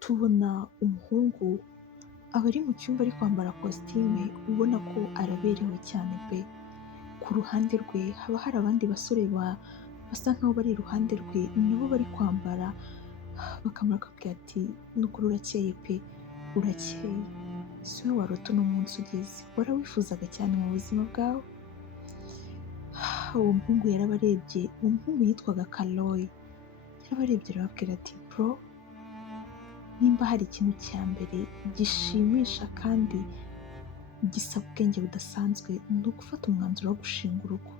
tubona umuhungu aba ari mu cyumba ari kwambara kositime ubona ko araberewe cyane pe! Ku ruhande rwe haba hari abandi basore basa nkaho bari iruhande rwe nabo bari kwambara, bakamara bakakubwira ati "Ni ukuri urakeye pe, urakeye, si wowe warota uno munsi ugeze, warawifuzaga cyane mu buzima bwawe?" Uwo muhungu yarabarebye, uwo muhungu yitwaga Kaloyi, yarabarebye arababwira ati "Bro, nimba hari ikintu cya mbere gishimisha kandi gisaba ubwenge budasanzwe, ni ugufata umwanzuro wo gushinga urugo.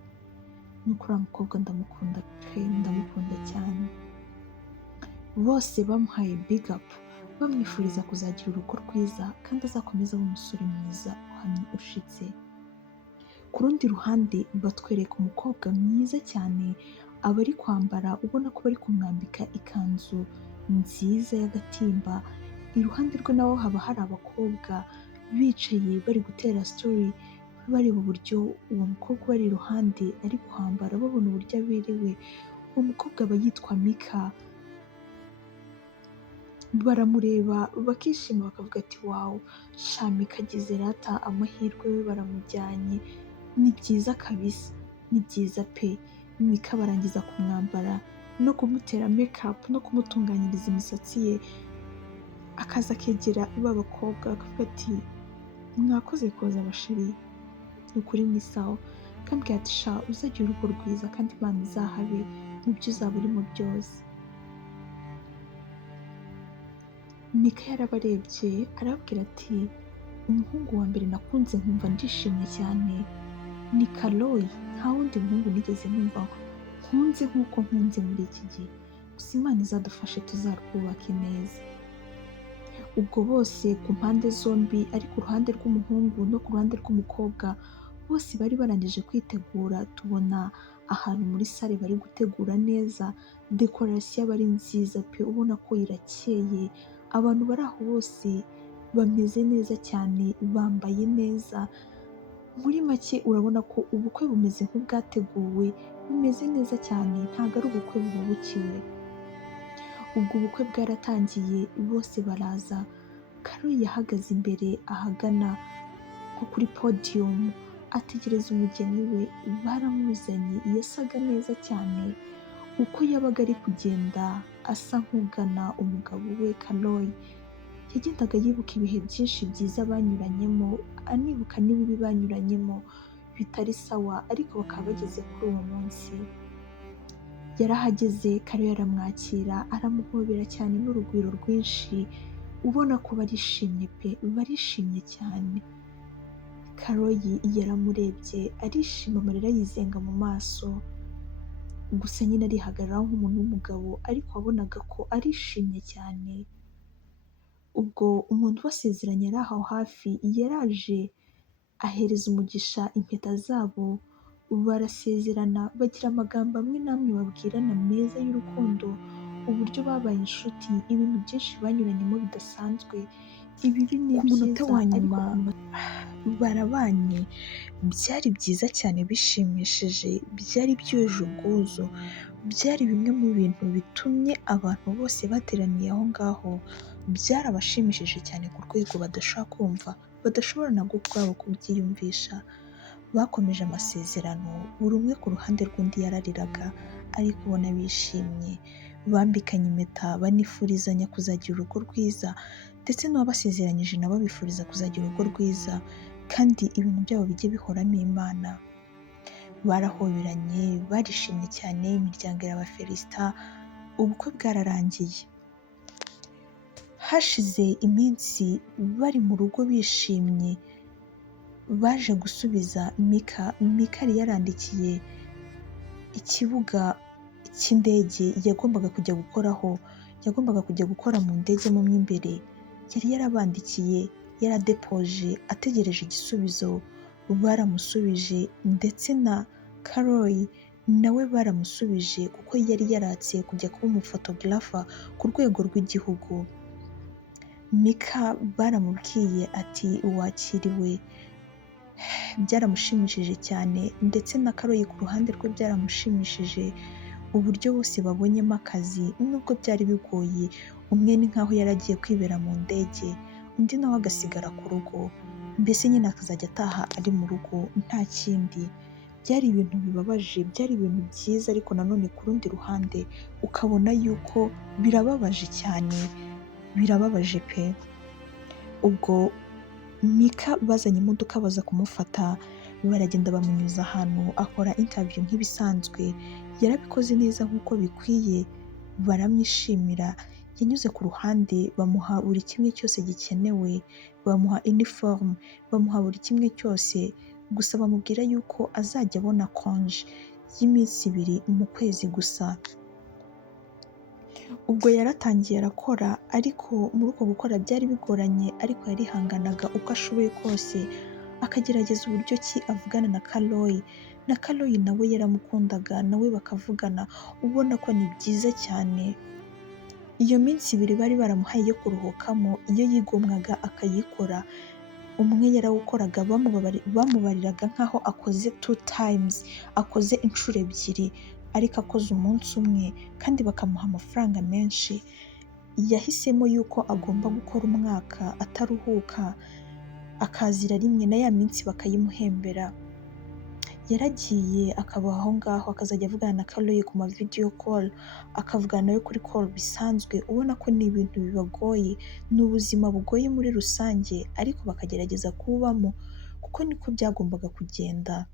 Ni ukuri uriya mukobwa ndamukunda pe, ndamukunda cyane." Bose bamuhaye big up, bamwifuriza kuzagira urugo rwiza kandi azakomeza abe umusore mwiza uhamye ushitse. Ku rundi ruhande batwereka umukobwa mwiza cyane aba ari kwambara, ubona ko bari kumwambika ikanzu nziza y'agatimba, iruhande rwe naho haba hari abakobwa bicaye bari gutera story, bareba uburyo uwo mukobwa ubari iruhande ari kwambara, babona uburyo aberewe. Uwo mukobwa aba yitwa Mika, baramureba bakishima bakavuga ati "Wow, sha Mika agize rata amahirwe we baramujyanye, ni byiza kabisa, ni byiza pe." Mika barangiza kumwambara no kumutera makeup no kumutunganyiriza imisatsi ye, akaza akegera ba bakobwa akavuga ati "Mwakoze kuza basheri, ni ukuri ni sawa." Akambwira ati "Sha uzagira urugo rwiza kandi Imana izahabe mu byo uzaba urimo byose." Mika yarabarebye arababwira ati "Umuhungu wa mbere nakunze nkumva ndishimye cyane ni Kaloyi, nta wundi muhungu nigeze numva nkunze nk'uko nkunze muri iki gihe, gusa Imana izadufashe tuzarwubake neza." Ubwo bose ku mpande zombi, ari ku ruhande rw'umuhungu no ku ruhande rw'umukobwa, bose bari barangije kwitegura, tubona ahantu muri sale bari gutegura neza, dekorasiyo aba ari nziza pe, ubona ko irakeye, abantu bari aho bose bameze neza cyane, bambaye neza, muri make urabona ko ubukwe bumeze nk'ubwateguwe, bumeze neza cyane, ntabwo ari ubukwe buhubukiwe. Ubwo ubukwe bwaratangiye bose baraza, Kaloyi yahagaze imbere ahagana nko kuri podium ategereza umugeni we, baramuzanye, yasaga neza cyane, uko yabaga ari kugenda asa nk'ugana umugabo we Kaloyi, yagendaga yibuka ibihe byinshi byiza banyuranyemo, anibuka n'ibibi banyuranyemo bitari sawa, ariko bakaba bageze kuri uwo munsi. Yarahageze, Kaloyi aramwakira, aramuhobera cyane n'urugwiro rwinshi, ubona ko barishimye pe, barishimye cyane. Kaloyi yaramurebye arishima, amarira yizenga mu maso, gusa nyine arihagararaho nk'umuntu w'umugabo, ariko wabonaga ko arishimye cyane. Ubwo umuntu ubasezeranya ari aho hafi yaraje ahereza umugisha impeta zabo, barasezerana, bagira amagambo amwe n'amwe babwirana meza y'urukundo, uburyo babaye inshuti, ibintu byinshi banyuranyemo bidasanzwe, ibibi n'ibyiza, wa nyuma barabanye, byari byiza cyane bishimishije, byari byuje ubwuzu, byari bimwe mu bintu bitumye abantu bose bateraniye aho ngaho, byarabashimishije cyane ku rwego badashobora kumva, badashobora nabwo ubwabo kubyiyumvisha. Bakomeje amasezerano, buri umwe ku ruhande rw'undi yarariraga, ariko ubona bishimye, bambikanye impeta, banifurizanya kuzagira urugo rwiza, ndetse n'uwabasezeranyije nabo bifuriza kuzagira urugo rwiza, kandi ibintu byabo bijye bihoramo Imana. Barahoberanye, barishimye cyane, imiryango irabafelicita, ubukwe bwararangiye. Hashize iminsi bari mu rugo bishimye, baje gusubiza Mika. Mika yari yarandikiye ikibuga cy'indege yagombaga kujya gukoraho, yagombaga kujya gukora mu ndege mo imbere, yari yarabandikiye, yaradepoje, ategereje igisubizo, baramusubije, ndetse na Kaloyi nawe baramusubije, kuko yari yaratse kujya kuba umufotogarafa ku rwego rw'igihugu. Mika baramubwiye ati "Wakiriwe." Byaramushimishije cyane, ndetse na Kaloyi ku ruhande rwe byaramushimishije, uburyo bose babonyemo akazi nubwo byari bigoye, umwe ni nk'aho yari agiye kwibera mu ndege, undi nawe agasigara ku rugo, mbese nyine akazajya ataha ari mu rugo nta kindi. Byari ibintu bibabaje, byari ibintu byiza ariko nanone ku rundi ruhande ukabona yuko birababaje cyane, birababaje pe! Ubwo Mika bazanye imodoka baza kumufata, baragenda bamunyuza ahantu akora interview nk'ibisanzwe, yarabikoze neza nk'uko bikwiye, baramwishimira, yanyuze ku ruhande bamuha buri kimwe cyose gikenewe, bamuha uniforme, bamuha buri kimwe cyose, gusa bamubwira yuko azajya abona congé y'iminsi 2 mu kwezi gusa. Ubwo yaratangiye arakora ariko muri uko gukora byari bigoranye ariko yarihanganaga uko ashoboye kose, akagerageza uburyo ki avugana na Kaloyi, na Kaloyi nawe yaramukundaga nawe bakavugana ubona ko ni byiza cyane. Iyo minsi 2 bari baramuhaye yo kuruhukamo, iyo yigomwaga akayikora, umwe yarawukoraga bamubariraga nk'aho akoze 2 times, akoze inshuro 2 ariko akoze umunsi umwe kandi bakamuha amafaranga menshi. Yahisemo yuko agomba gukora umwaka ataruhuka, akazira rimwe na ya minsi bakayimuhembera. Yaragiye akaba aho ngaho akazajya avugana na Kaloyi ku ma video call, akavugana nawe kuri call bisanzwe, ubona ko ni ibintu bibagoye, ni ubuzima bugoye muri rusange ariko bakagerageza kubamo kuko niko byagombaga kugenda.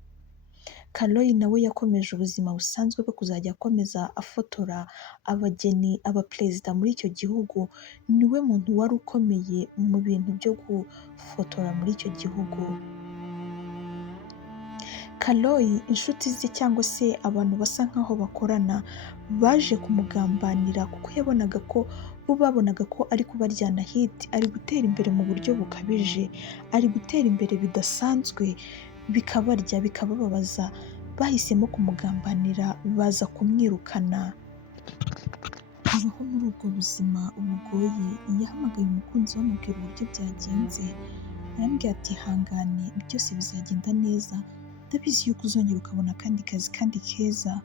Kaloyi nawe yakomeje ubuzima busanzwe bwo kuzajya akomeza afotora abageni, abaperezida muri icyo gihugu, niwe muntu wari ukomeye mu bintu byo gufotora muri icyo gihugu. Kaloyi inshuti ze cyangwa se abantu basa nkaho bakorana baje kumugambanira kuko babonaga ko ari kubaryana hit, ari gutera imbere mu buryo bukabije, ari gutera imbere bidasanzwe, bikabarya bikabababaza, bahisemo kumugambanira baza kumwirukana. Abaho muri ubwo buzima bugoye, yahamagaye umukunzi we amubwira uburyo byagenze, arambwira ati ihangane byose bizagenda neza, ndabizi yuko uzongera ukabona akandi kazi kandi keza,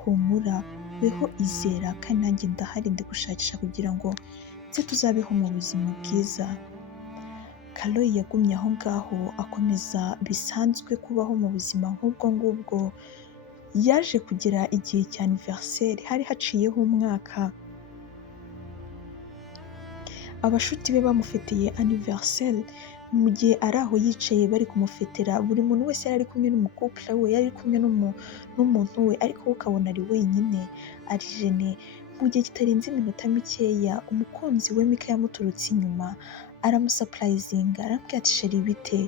humura, weho izera kandi nanjye ndahari ndi gushakisha kugira ngo nze tuzabeho mu buzima bwiza. Kaloyi yagumye aho ngaho akomeza bisanzwe kubaho mu buzima nk'ubwo ngubwo. Yaje kugera igihe cya anniversaire, hari haciyeho umwaka, abashuti be bamufitiye anniversaire, mu gihe ari aho yicaye bari kumufetera, buri muntu wese yari ari kumwe n'umukupure we, yari ari kumwe n'umuntu we ariko we ukabona ari wenyine, ari jene. Mu gihe kitarenze iminota mikeya, umukunzi we Mika yamuturutse inyuma aramusapurayizinga, arambwira ati sheri bite?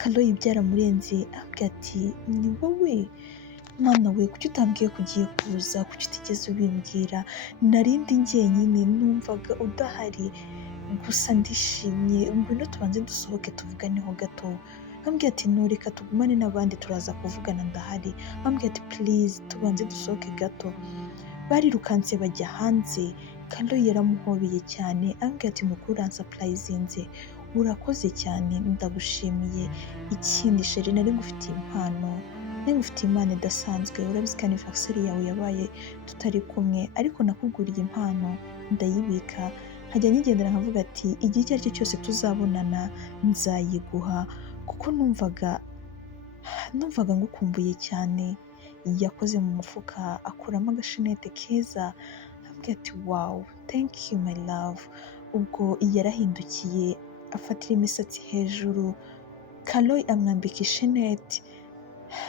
Kaloyi byaramurenze, arambwira ati ni wowe? Mwana we kuki utambwiye ko ugiye kuza, kuki utigeze ubimbwira? Nari ndi njyenyine numvaga udahari, gusa ndishimye, ngwino tubanze dusohoke tuvuganeho gato. Ambwira ati ntureka tugumane n'abandi turaza kuvugana ndahari. Ambwira ati please tubanze dusohoke gato. Barirukanse bajya hanze, Kaloyi yaramuhobeye cyane, ambwira ati nukuri uransapurayizinze, urakoze cyane ndagushimiye. Ikindi sheri nari ngufitiye impano idasanzwe, urabizi ko anniversaire yawe yabaye tutari kumwe ariko nakuguriye impano ndayibika, nkajya nyigendera nkavuga ati igihe icyo ari cyo cyose tuzabonana nzayiguha kuko numvaga ngukumbuye cyane. Yakoze mu mufuka akuramo agashenete keza, ambwira ati wow, thank you my love. Ubwo yarahindukiye afatira imisatsi hejuru, Kaloyi amwambika ishenete,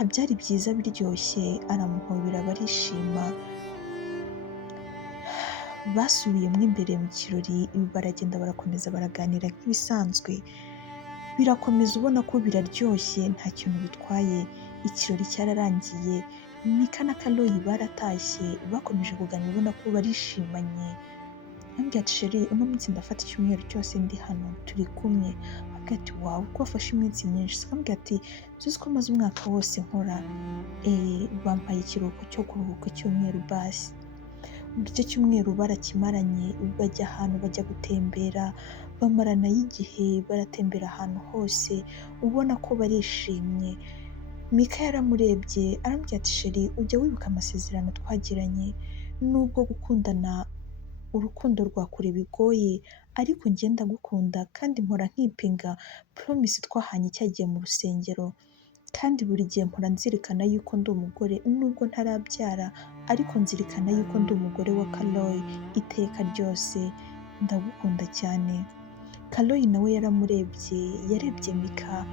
byari byiza biryoshye, aramuhobera barishima. Basubiyemo imbere mu kirori, baragenda barakomeza baraganira nk'ibisanzwe, birakomeza ubona ko biraryoshye nta kintu bitwaye. Ikirori cyararangiye, Mika na Kaloyi baratashye, bakomeje kuganira ubona ko barishimanye. Ambwira ati sheri uno munsi ndafata icyumweru cyose ndi hano turi kumwe. Ambwira ati wawu ko wafashe iminsi myinshi. Ambwira ati uzi ko maze umwaka wose nkora. Bampaye ikiruhuko cyo kuruhuka icyumweru basi. Muri icyo cyumweru barakimaranye, bajya ahantu bajya gutembera, bamaranayo igihe baratembera ahantu hose, ubona ko barishimye. Mika yaramurebye aramubwira ati sheri ujya wibuka amasezerano twagiranye nubwo gukundana urukundo rwa kure bigoye ariko njye ndagukunda kandi mpora nkipinga promise twahanye cyagiye mu rusengero kandi buri gihe mpora nzirikana yuko ndi umugore nubwo ntarabyara ariko nzirikana yuko ndi umugore wa Kaloyi iteka ryose ndagukunda cyane. Kaloyi nawe yaramurebye yarebye Mika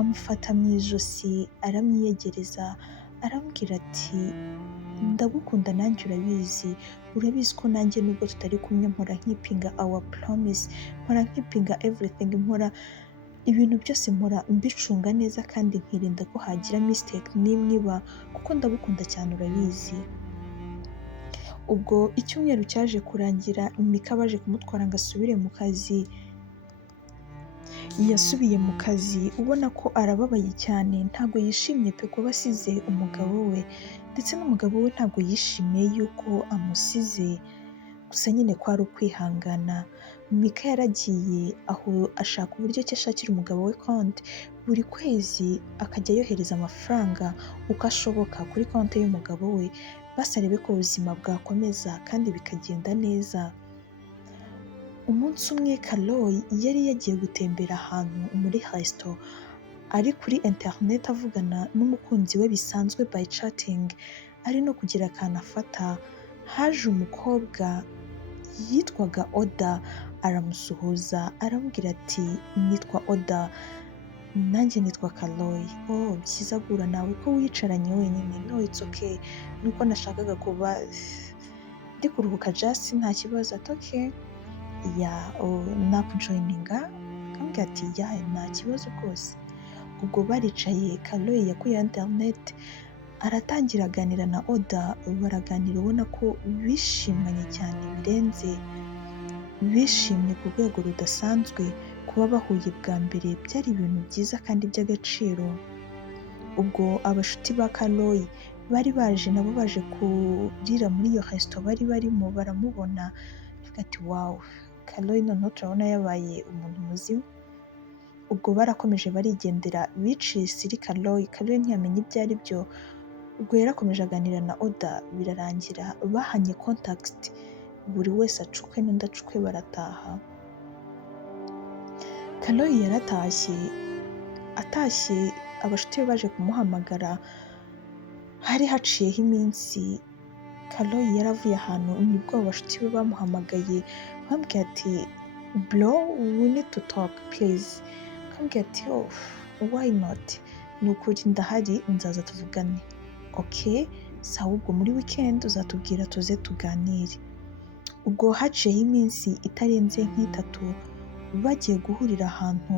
amufata mu ijosi aramwiyegereza arambwira ati ndagukunda nanjye urabizi ko nanjye nubwo tutari kumwe mpora nkipinga our promise mpora nkipinga everything mpora ibintu byose mpora mbicunga neza kandi nkirinda ko hagira mistake n'imwe iba kuko ndagukunda cyane urabizi. Ubwo icyumweru cyaje kurangira Mika baje kumutwara ngo asubire mu kazi, yasubiye mu kazi ubona ko arababaye cyane ntabwo yishimiye pe kuba asize umugabo we ndetse n'umugabo we ntabwo yishimiye yuko amusize gusa nyine kwari ukwihangana. Mika yaragiye aho ashaka uburyo ki ashakira umugabo we konti buri kwezi akajya yohereza amafaranga uko ashoboka kuri konti y'umugabo we basi arebe ko ubuzima bwakomeza kandi bikagenda neza. Umunsi umwe Kaloyi yari yagiye gutembera ahantu muri resto ari kuri internet avugana n'umukunzi we bisanzwe by chatting ari no kugira akantu afata haje umukobwa yitwaga Oda aramusuhuza aramubwira ati nitwa Oda nanjye nitwa Kaloyi byiza gura nawe ko wicaranye wenyine no it's okay nuko nashakaga kuba ndi kuruhuka just nta kibazo ati okay nakujoyininga akambwira ati nta kibazo rwose. Ubwo baricaye Kaloyi yakuye internet aratangira aganira na Oda baraganira ubona ko bishimanye cyane birenze bishimye ku rwego rudasanzwe kuba bahuye bwa mbere byari ibintu byiza kandi by'agaciro. Ubwo abashuti ba Kaloyi bari baje nabo baje kurira muri iyo resto bari barimo baramubona ati wow Kaloyi noneho turabona yabaye umuntu muzima. Ubwo barakomeje barigendera biciye siri Kaloyi ntiyamenye ibyo ari byo. Ubwo yarakomeje aganira na Oda birarangira bahanye contact buri wese acukwe n'undi acukwe barataha. Kaloyi atashye abashuti be baje kumuhamagara hari haciyeho iminsi Kaloyi yaravuye ahantu nibwo abashuti be bamuhamagaye bambwiye ati bro we need to talk please akambwira ati why not ni ukuri ndahari nzaza tuvugane okay sawa ubwo muri weekend uzatubwira tuze tuganire. Ubwo haciyeho iminsi itarenze nk'itatu bagiye guhurira ahantu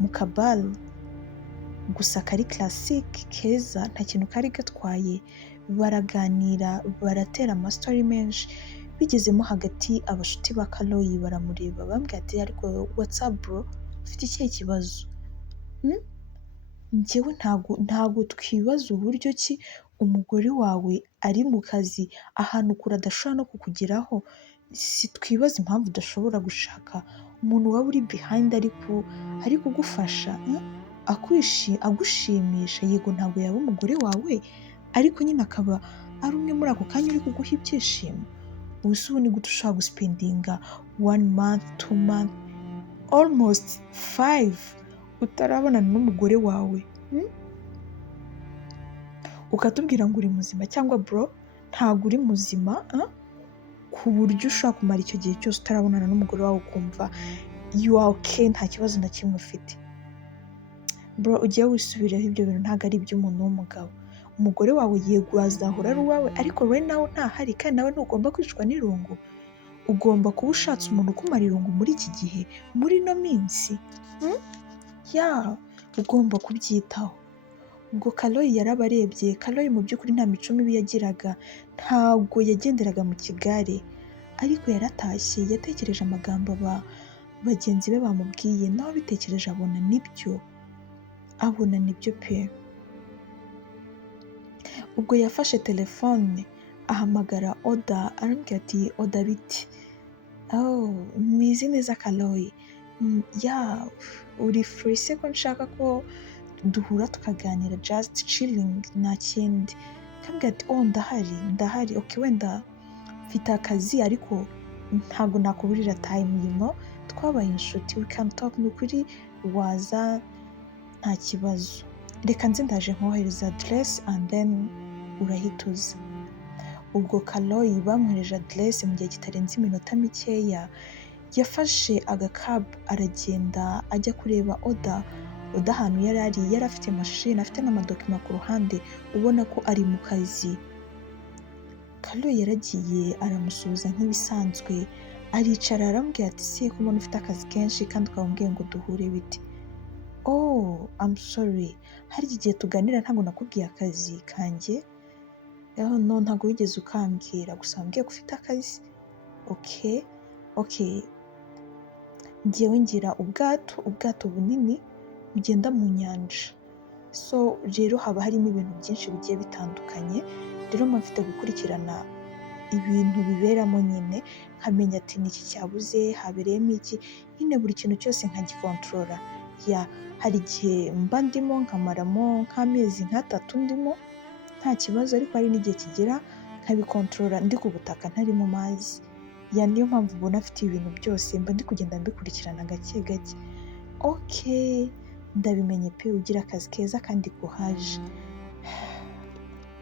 mu kabari gusa kari classic keza nta kintu kari gatwaye baraganira baratera amastori menshi bigezemo hagati abashuti ba Kaloyi baramureba bambwira ati ariko what's up bro ufite ikihe kibazo njyewe ntago twibaza uburyo ki umugore wawe ari mu kazi ahantu kure adashobora no kukugeraho si twibaza impamvu udashobora gushaka umuntu waba uri behind ari kugufasha agushimisha yego ntabwo yaba umugore wawe ariko nyine akaba ari umwe muri ako kanya uri kuguha ibyishimo. Ubu ni gute ushobora guspendinga 1 month 2 month almost 5 utarabonana n'umugore wawe ukatubwira ngo uri muzima cyangwa bro ntabwo uri muzima ku buryo ushobora kumara icyo gihe cyose utarabonana n'umugore wawe ukumva you are okay nta kibazo na kimwe ufite. Bro ugiye wisubiraho ibyo bintu ntabwo ari iby'umuntu w'umugabo. Umugore wawe yego azahora ari uwawe ariko we nawe ntahari kandi nawe ntugomba kwicwa n'irungu. Ugomba kuba ushatse umuntu ukumara irungu muri iki gihe muri ino minsi ugomba kubyitaho. Ubwo Kaloyi yarabarebye Kaloyi mu by'ukuri nta mico mibi yagiraga ntabwo yagenderaga mu kigare ariko yaratashye yatekereje amagambo bagenzi be bamubwiye nawe abitekereje abona nibyo pe. Ubwo yafashe telefone ahamagara Oda arambwira ati Oda biti mwize neza Kaloyi uri free se ko nshaka ko duhura tukaganira just chilling nta kindi. Akambwira ati oh ndahari okay wenda mfite akazi ariko ntabwo nakuburira time twabaye inshuti we can talk ni ukuri waza nta kibazo reka nze ndaje nkohereza address and then urahita uza. Ubwo Kaloyi bamwohereje address mu gihe kitarenze iminota mikeya yafashe agakabu aragenda ajya kureba Oda ahantu yari afite machine afite n'amadokima ku ruhande ubona ko ari mu kazi. Kaloyi yaragiye aramusuhuza nk'ibisanzwe aricara aramubwira ati se ko mbona ufite akazi kenshi kandi ukambwiye ngo duhure bite? Oh I'm sorry hari igihe tuganira ntabwo nakubwiye akazi kanjye? No ntabwo wigeze ukambwira gusa wambwiye ko ufite akazi. Okay ngewe ngira ubwato bunini bugenda mu nyanja so rero haba harimo ibintu byinshi bigiye bitandukanye rero mba mfite gukurikirana ibintu biberamo nyine nkamenya ati niki cyabuze habereyemo iki nyine buri kintu cyose nkagikontorora hari igihe mba ndimo nkamaramo nk'amezi nk'atatu ndimo nta kibazo ariko hari n'igihe kigera nkabikontorora ndi ku butaka ntari mu mazi niyo mpamvu ubona afite ibintu byose mba ndi kugenda mbikurikirana gake gake. Okay ndabimenye pe ugira akazi keza kandi kuhaje.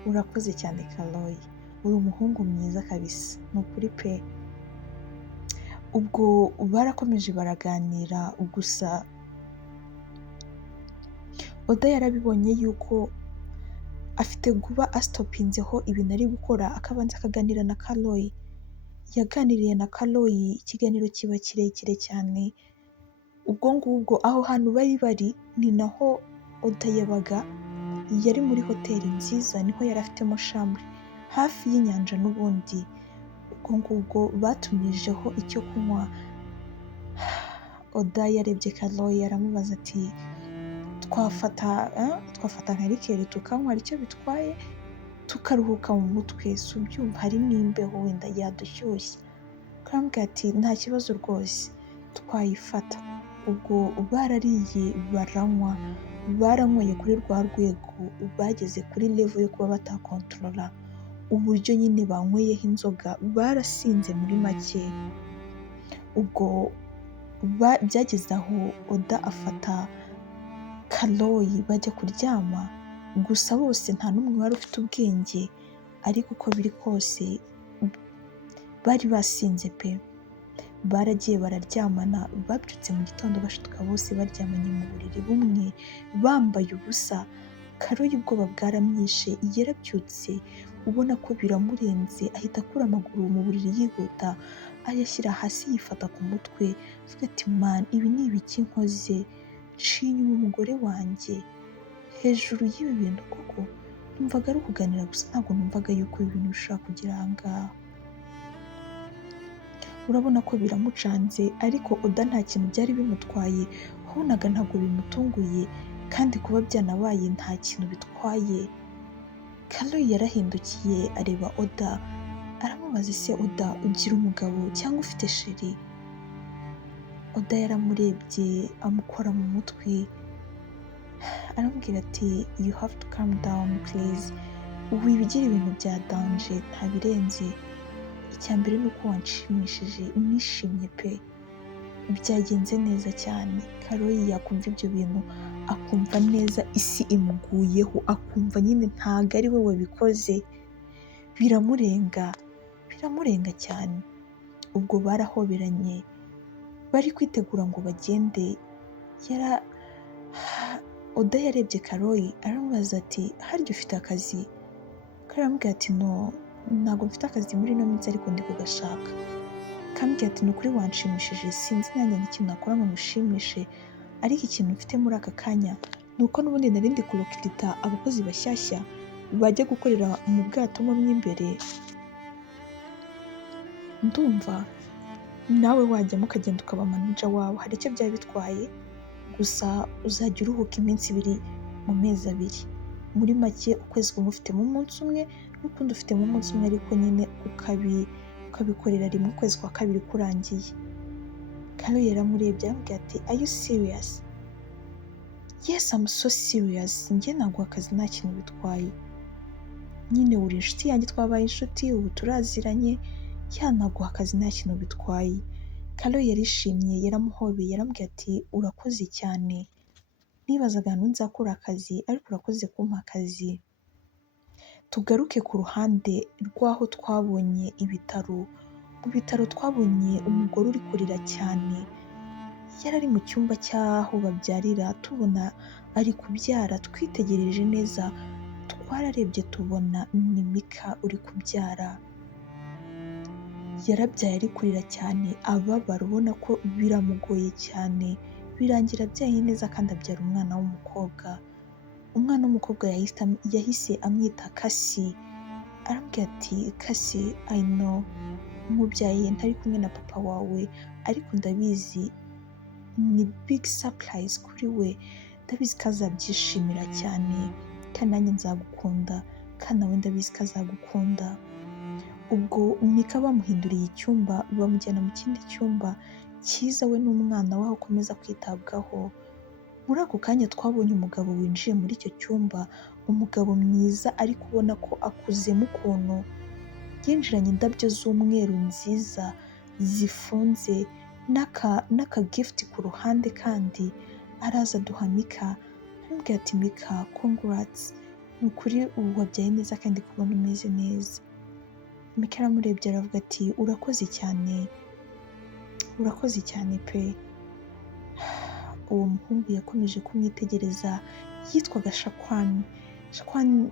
Urakoze cyane Kaloyi uri umuhungu mwiza kabisa ni ukuri pe. Ubwo barakomeje baraganira gusa Oda yarabibonye yuko afite kuba asitopinzeho ibintu ari gukora akabanza akaganira na Kaloyi. Yaganiriye na Kaloyi ikiganiro kiba kirekire cyane ubwo ngubwo aho hantu bari ni naho Oda yabaga yari muri hoteli nziza niho yari afitemo chambre hafi y'inyanja n'ubundi ubwo ngubwo batumijeho icyo kunywa. Oda yarebye Kaloyi aramubaza ati twafata nka rikeri tukanywa hari icyo bitwaye tukaruhuka mu mutwe si ubyumva hari n'imbeho wenda yadushyushye? Akambwira ati nta kibazo rwose twayifata. Ubwo barariye baranywa baranyweye kuri rwa rwego bageze kuri level yo kuba batakontorora uburyo nyine banyweyeho inzoga barasinze muri make. Ubwo byageze aho Oda afata Kaloyi bajya kuryama gusa bose nta n'umwe wari ufite ubwenge ariko uko biri kose bari basinze pe. Baragiye bararyamana babyutse mu gitondo bashiduka bose baryamanye mu buriri bumwe bambaye ubusa. Kaloyi ubwoba bwaramwishe yarabyutse ubona ko biramurenze ahita akura amaguru mu buriri yihuta ayashyira hasi yifata ku mutwe avuga ati man ibi ni ibiki nkoze nciye inyuma umugore wanjye hejuru y'ibi bintu koko numvaga ari ukuganira gusa ntabwo numvaga yuko ibi bintu bishobora kugera aha ngaha. Urabona ko biramucanze ariko Oda nta kintu byari bimutwaye wabonaga ntabwo bimutunguye kandi kuba byanabaye nta kintu bitwaye. Kaloyi yarahindukiye areba Oda aramubaza ese Oda ugira umugabo cyangwa ufite sheri? Oda yaramurebye amukora mu mutwe aramubwira ati you have to calm down please wibigira ibintu bya danger nta birenze. Icya mbere ni uko wanshimishije nishimye pe byagenze neza cyane. Kaloyi yakumva ibyo bintu akumva neza isi imuguyeho akumva nyine ntago ari we wabikoze biramurenga cyane. Ubwo barahoberanye bari kwitegura ngo bagende Oda yarebye Kaloyi aramubaza ati harya ufite akazi? Kaloyi aramubwira ati no ntabwo mfite akazi muri ino minsi ariko ndi kugashaka. Akambwira ati ni ukuri wanshimishije sinzi nanjye n'ikintu nakora ngo mushimishe ariko ikintu mfite muri aka kanya ni uko n'ubundi nari ndi kurokirita abakozi bashyashya bajya gukorera mu bwato mo imbere. Ndumva nawe wajyamo ukagenda ukaba manager wawe hari icyo byaba bitwaye gusa uzajya uruhuka iminsi 2 mu mezi 2 muri make ukwezi kumwe ufitemo umunsi umwe n'ukundi ufitemo umunsi umwe ariko nyine ukabikorera rimwe ukwezi kwa kabiri kurangiye. Kaloyi yaramurebye aramubwira ati are you serious? yes I'm so serious, njye naguha akazi nta kintu bitwaye, nyine uri inshuti yanjye, twabaye inshuti, ubu turaziranye, naguha akazi nta kintu bitwaye. Kalo yarishimye, yaramuhobeye, yaramubwiye ati urakoze cyane, nibazaga ahantu nzakura akazi ariko urakoze kumpa akazi. Tugaruke ku ruhande rw'aho twabonye ibitaro. Mu bitaro twabonye umugore uri kurira cyane, yari ari mu cyumba cy'aho babyarira, tubona ari kubyara, twitegereje neza twararebye tubona ni Mika uri kubyara. Yarabyaye ari kurira cyane, ababara ubona ko biramugoye cyane, birangira abyaye neza kandi abyara umwana w'umukobwa. Umwana w'umukobwa yahise amwita Kasi, arambwira ati Kasi I know nkubyaye ntari kumwe na papa wawe, ariko ndabizi ni big surprise kuri we, ndabizi ko azabyishimira cyane kandi nanjye nzagukunda kandi nawe ndabizi ko azagukunda. Ubwo Mika bamuhinduriye icyumba, bamujyana mu kindi cyumba cyiza we n'umwana we aho akomeza kwitabwaho. Muri ako kanya twabonye umugabo winjiye muri icyo cyumba, umugabo mwiza ariko ubona ko akuzemo ukuntu, yinjiranye indabyo z'umweru nziza zifunze n'aka gift ku ruhande, kandi araza aduha Mika, aramubwira ati Mika congrats, ni ukuri ubu wabyaye neza kandi kubona umeze neza. Mika aramurebye aravuga ati urakoze cyane, urakoze cyane pe. Uwo muhungu yakomeje kumwitegereza, yitwaga Shakwani. Shakwani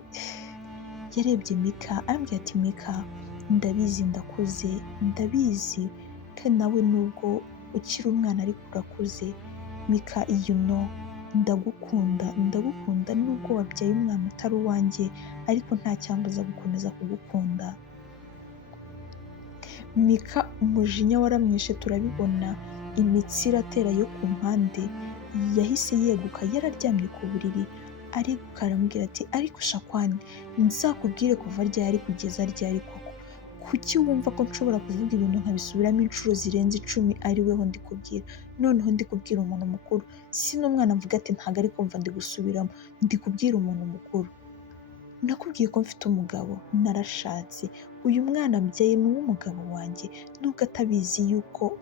yarebye Mika arambwira ati Mika ndabizi ndakuze, ndabizi kandi nawe nubwo ukiri umwana ariko urakuze. Mika you know ndagukunda, ndagukunda nubwo wabyaye umwana utari uwanjye, ariko nta cyambuza gukomeza kugukunda. Mika umujinya waramwishe, turabibona, imitsi iratera yo ku mpande, yahise yeguka, yararyamye ku buriri areguka aramubwira ati ariko Shakwani nzakubwire kuva ryari kugeza ryari koko, kuki wumva ko nshobora kuvuga ibintu nkabisubiramo inshuro zirenze 10 ari weho ndi kubwira, noneho ndi kubwira umuntu mukuru, si n'umwana mvuga ati ntago ari kumva ndi gusubiramo, ndi kubwira umuntu mukuru. Nakubwiye ko mfite umugabo, narashatse, uyu mwana mbyaye ni uw'umugabo wanjye, nubwo atabizi yuko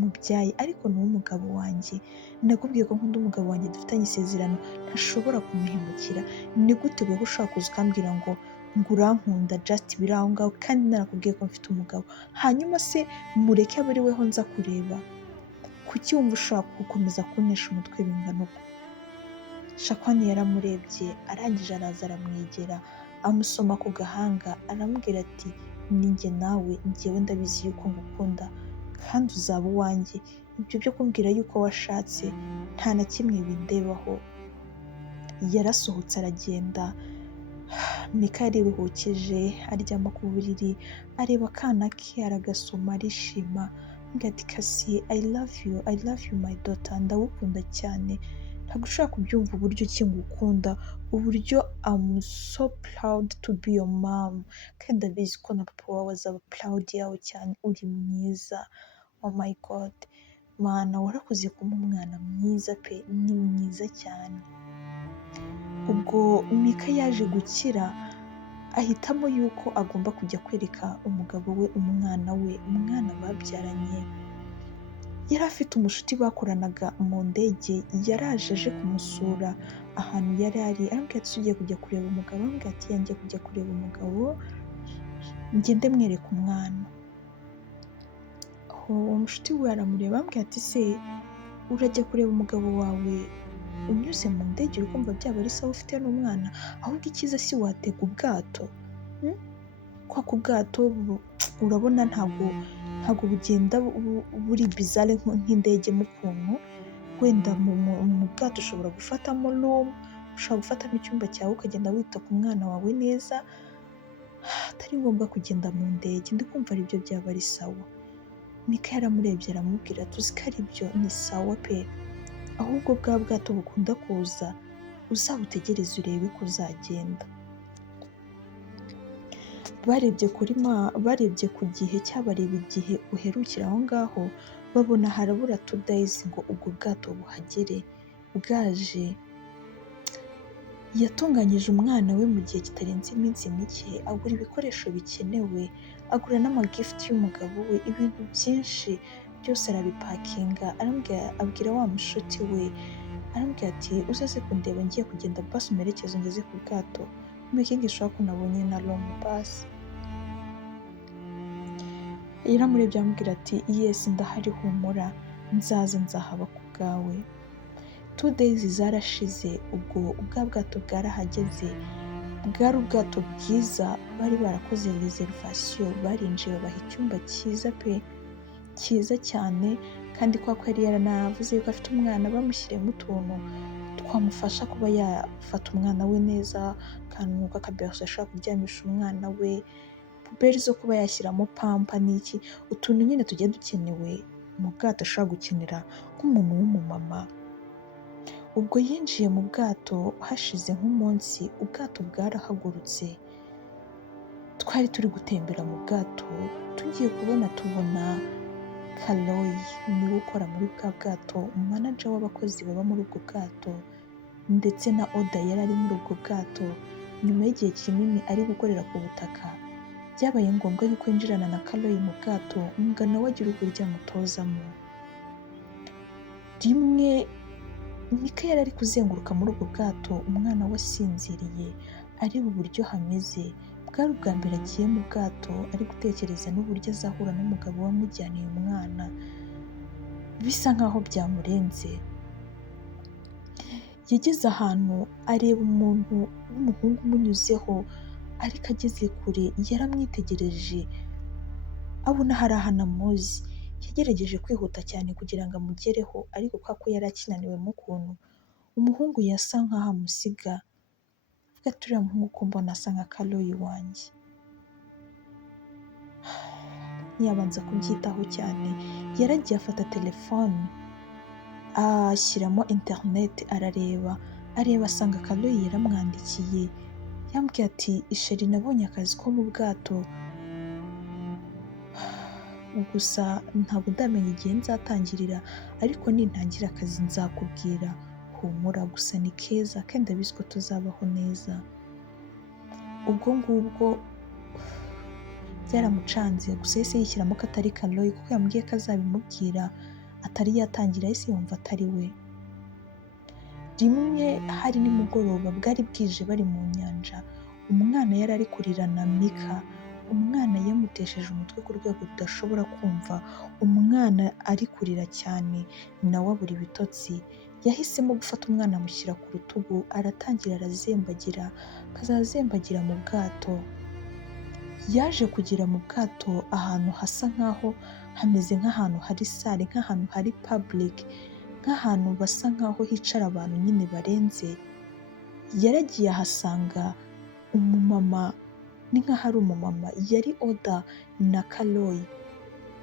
mubyaye ariko ni uw'umugabo wanjye. Nakubwiye ko nkunda umugabo wanjye, dufitanye isezerano, ntashobora kumuhemukira. Ni gute wowe ushaka kuza ukambwira ngo urankunda just biri aho ngaho kandi narakubwiye ko mfite umugabo, hanyuma se mureke abe ari weho nza kureba? Kuki wumva ushaka gukomeza kuntesha umutwe bingana uko? Shakwani yaramurebye, arangije araza aramwegera, amusoma ku gahanga, aramubwira ati ninjye nawe, njyewe ndabizi yuko ngukunda kandi uzaba uwanjye, ibyo byo kumbwira yuko washatse nta na kimwe bindebaho. Yarasohotse aragenda. Mika yariruhukije, aryama ku buriri, areba akana ke, aragasoma, arishima, aramubwira ati Kasi I love you my daughter, ndagukunda cyane, ntabwo ushobora kubyumva uburyo ki ngukunda, uburyo I'm so proud to be your mom, kandi ndabizi ko na papa wawe azaba proud yawe cyane, uri mwiza, oh my god, mana warakoze kumpa umwana mwiza pe, ni mwiza cyane. Ubwo Mika yaje gukira, ahitamo yuko agomba kujya kwereka umugabo we umwana we, umwana babyaranye. Yari afite umushuti bakoranaga mu ndege, yaraje aje kumusura ahantu yari ari, arambwira ati ugiye kujya kureba umugabo, arambwira ati yanjye kujya kureba umugabo, ngende mwereka umwana. Uwo mushuti we aramureba, arambwira ati se urajya kureba umugabo wawe unyuze mu ndege, uri kumva byaba ari sawa ufite n'umwana? Ahubwo icyiza si watega ubwato? Kwa ku bwato urabona ntabwo bugenda buri bizarre nk'indege mu kuntu, wenda mu bwato ushobora gufatamo room, ushobora gufatamo icyumba cyawe ukagenda wita ku mwana wawe neza, atari ngombwa kugenda mu ndege. Ndi kumva ari byo byaba ari sawa. Mika yaramurebye aramubwira ati uzi ko ari byo, ni sawa pe, ahubwo bwa bwato bukunda kuza uzabutegereze urebe ko uzagenda. Barebye ku gihe cyabareba igihe uherukira aho ngaho, babona harabura 2 days ngo ubwo bwato buhagere. bwaje yatunganyije umwana we mu gihe kitarenze iminsi mike, agura ibikoresho bikenewe, agura n'amagifuti y'umugabo we, ibintu byinshi byose arabipakinga, abwira wa mushuti we, arambwira ati uzaze kundeba ngiye kugenda basi umerekeze ngeze ku bwato, umwigisha ko nabonye na longi basi. Yaramurebye aramubwira ati yesi ndahari humura, nzahaba ku bwawe. 2 days zarashize, ubwo bwa bwato bwarahageze, bwari ubwato bwiza, bari barakoze reservation, barinjiye babaha icyumba cyiza pe, cyiza cyane, kandi ko yari yaranavuze yuko afite umwana, bamushyiriyemo utuntu twamufasha kuba yafata umwana we neza, akantu k'akabereso ashobora kuryamisha umwana we, puberi zo kuba yashyiramo pampa n'iki, utuntu nyine tugiye dukenewe mu bwato ashobora gukenera nk'umuntu w'umumama. Ubwo yinjiye mu bwato hashize nk'umunsi, ubwato bwarahagurutse, twari turi gutembera mu bwato, tugiye tubona Kaloyi niwe ukora muri bwa bwato, umanaja w'abakozi baba muri ubwo bwato, ndetse na Oda yari ari muri ubwo bwato. Nyuma y'igihe kinini ari gukorera ku butaka, byabaye ngombwa yuko yinjirana na Kaloyi mu bwato ngo nawe agire uburyo amutozamo. Rimwe Mika yari ari kuzenguruka muri ubwo bwato, umwana we asinziriye, areba uburyo hameze. Bwari ubwa mbere agiye mu bwato, ari gutekereza n'uburyo azahura n'umugabo wamujyaniye umwana, bisa nkaho byamurenze. Yageze ahantu areba umuntu w'umuhungu umunyuzeho, ariko ageze kure yaramwitegereje, abona hari ahantu amuzi. Yagerageje kwihuta cyane kugira ngo amugereho, ariko ko yari akinaniwemo ukuntu, umuhungu yasa nkaho amusiga, avuga ati uriya muhungu ko mbona asa nka Kaloyi wanjye. Ntiyabanza kubyitaho cyane, yaragiye afata telefone ashyiramo interineti, arareba asanga Kaloyi yaramwandikiye, yambwiye ati isheri nabonye akazi ko mu bwato, gusa ntabwo ndamenya igihe nzatangirira, ariko nintangira akazi nzakubwira, humura, gusa ni keza kandi ndabizi ko tuzabaho neza. Ubwo ngubwo byaramucanze, gusa yahise yishyiramo ko atari Kaloyi, kuko yambwiye ko azabimubwira atari yatangira, yahise yumva atari we. Rimwe hari nimugoroba, bwari bwije bari mu nyanja, umwana yari ari kurira na Mika, umwana yamutesheje umutwe ku rwego rudashobora kumva, umwana ari kurira cyane, nawe abura ibitotsi. Yahisemo gufata umwana amushyira ku rutugu, aratangira arazembagira, akazazembagira mu bwato. Yaje kugera mu bwato ahantu hasa nkaho hameze nk'ahantu hari sale, nk'ahantu hari public, nk'ahantu basa nkaho hicara abantu nyine barenze. Yaragiye ahasanga umumama, ni nkaho ari umumama, yari Oda na Kaloyi,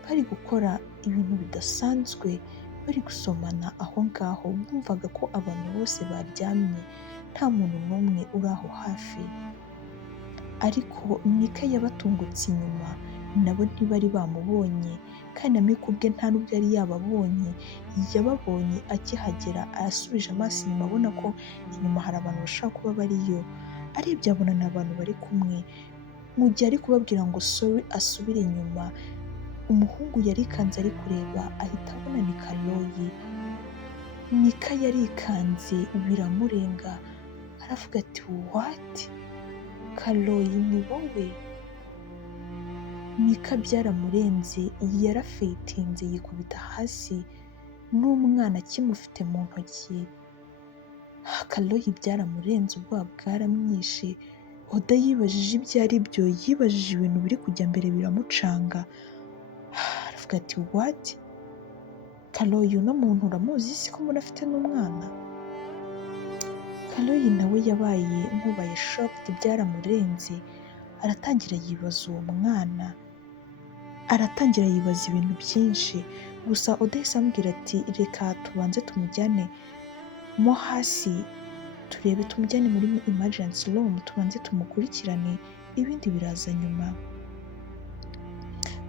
bari gukora ibintu bidasanzwe, bari gusomana aho ngaho. Bumvaga ko abantu bose baryamye, nta muntu n'umwe uri aho hafi, ariko Mika yabatungutse inyuma, nabo ntibari bamubonye, kandi na Mika ubwe nta n'ubwo yari yababonye. Yababonye akihagera, arasubije amaso inyuma, abona ko inyuma hari abantu bashobora kuba bariyo. Arebye abona ni abantu bari kumwe, mu gihe ari kubabwira ngo sorry asubire inyuma, umuhungu yarikanze ari kureba, ahita abona ni Kaloyi. Mika yarikanze biramurenga, aravuga ati what? Kaloyi ni wowe? Mika byaramurenze, yarafetinze yikubita hasi, n'umwana akimufite mu ntoki. Kaloyi byaramurenze, ubwoba bwaramwishe. Oda yibajije ibyo ari byo, yibajije ibintu biri kujya mbere biramucanga, aravuga ati what? Kaloyi uno muntu uramuzi se ko mbona afite n'umwana? Kaloyi nawe yabaye nk'ubaye shocked, byaramurenze, aratangira yibaza uwo mwana, aratangira yibaza ibintu byinshi. Gusa Oda yahise amubwira ati reka tubanze tumujyane mo hasi, turebe, tumujyane muri emergency room, tubanze tumukurikirane, ibindi biraza nyuma.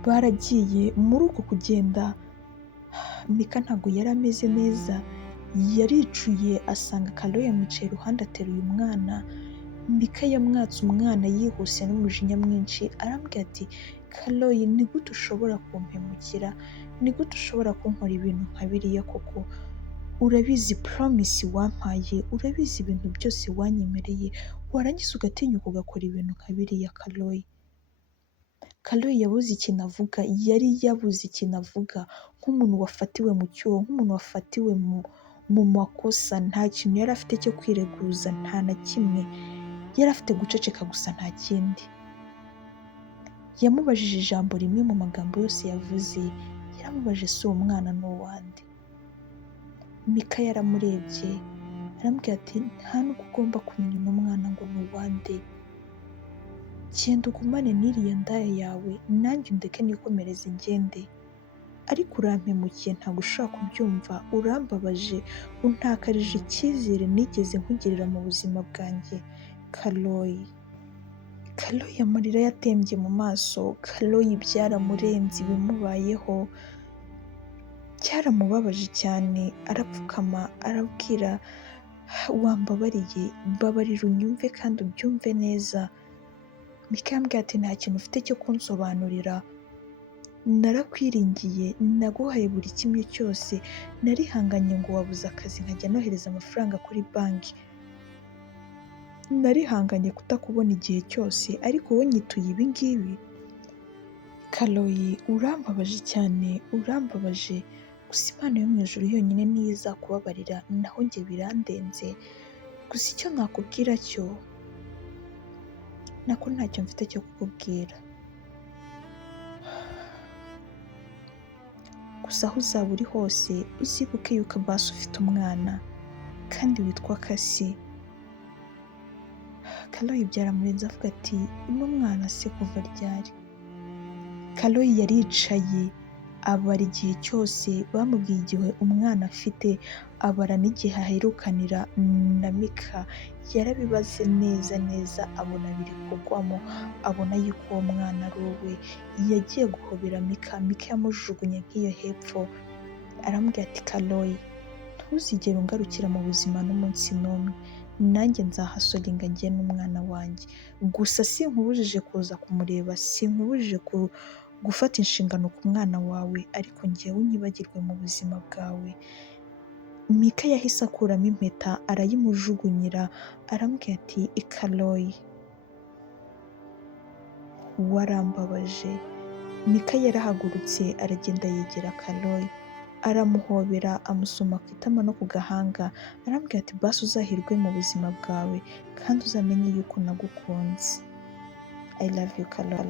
Baragiye, muri uko kugenda Mika ntabwo yari ameze neza, yaricuye asanga Kaloyi amwicaye iruhande ateruye umwana. Mika yamwatse umwana yihuse n'umujinya mwinshi, arambwira ati Kaloyi ni gute ushobora kumpemukira? Ni gute ushobora kunkora ibintu nka biriya koko? Urabizi promise wampaye, urabizi ibintu byose wanyemereye, warangiza ugatinyuka ugakora ibintu nka biriya Kaloyi. Kaloyi yabuze ikintu avuga, yari yabuze ikintu avuga nk'umuntu wafatiwe mu cyuho, nk'umuntu wafatiwe mu makosa, nta kintu yari afite cyo kwireguza, nta na kimwe. Yari afite guceceka gusa nta kindi. Yamubajije ijambo rimwe mu magambo yose yavuze, yaramubajije si uwo mwana ni uwande? Mika yaramurebye, arambwira ati nta nubwo ugomba kumenya uno mwana ngo ni uwande. Genda ugumane n'iriya ndaya yawe, nanjye undeke nikomereze ngende. Ariko urampemukiye ntabwo ushobora kubyumva, urambabaje, untakarije icyizere nigeze nkugirira mu buzima bwanjye Kaloyi. Kaloyi amarira yatembye mu maso, Kaloyi byaramurenze ibimubayeho, byaramubabaje cyane, arapfukama arabwira wambabariye, mbabarira unyumve kandi ubyumve neza. Mika yambwira ati nta kintu ufite cyo kunsobanurira, narakwiringiye, naguhaye buri kimwe cyose, narihanganye ngo wabuze akazi nkajya nohereza amafaranga kuri banki, narihanganye kutakubona igihe cyose, ariko wowe nyituye ibi ngibi. Kaloyi urambabaje cyane, urambabaje, gusa Imana yo mu ijuru yonyine niyo izakubabarira, naho njye birandenze. Gusa icyo nakubwira cyo, nako ntacyo mfite cyo kukubwira. Gusa aho uzaba uri hose uzibuke yuko basi ufite umwana kandi witwa Kasi. Kaloyi byaramurenze avuga ati uno mwana se kuva ryari? Kaloyi yaricaye abara igihe cyose bamubwiye igihe umwana afite, abara n'igihe aherukanira na Mika. Yarabibaze neza neza abona biri kugwamo, abona yuko uwo mwana ari uwe. Yagiye guhobera Mika, Mika yamujugunye nk'iyo hepfo, aramubwira ati Kaloyi ntuzigere ungarukira mu buzima n'umunsi n'umwe, nanjye nzahasoringa njye n'umwana wanjye. Gusa sinkubujije kuza kumureba, sinkubujije gufata inshingano ku mwana wawe, ariko njyewe unyibagirwe mu buzima bwawe. Mika yahise akuramo impeta arayimujugunyira, arambwira ati Kaloyi warambabaje. Mika yarahagurutse aragenda yegera Kaloyi, aramuhobera, amusoma ku itama no ku gahanga, arambwira ati basi uzahirwe mu buzima bwawe kandi uzamenye yuko nagukunze. I love you Kaloyi.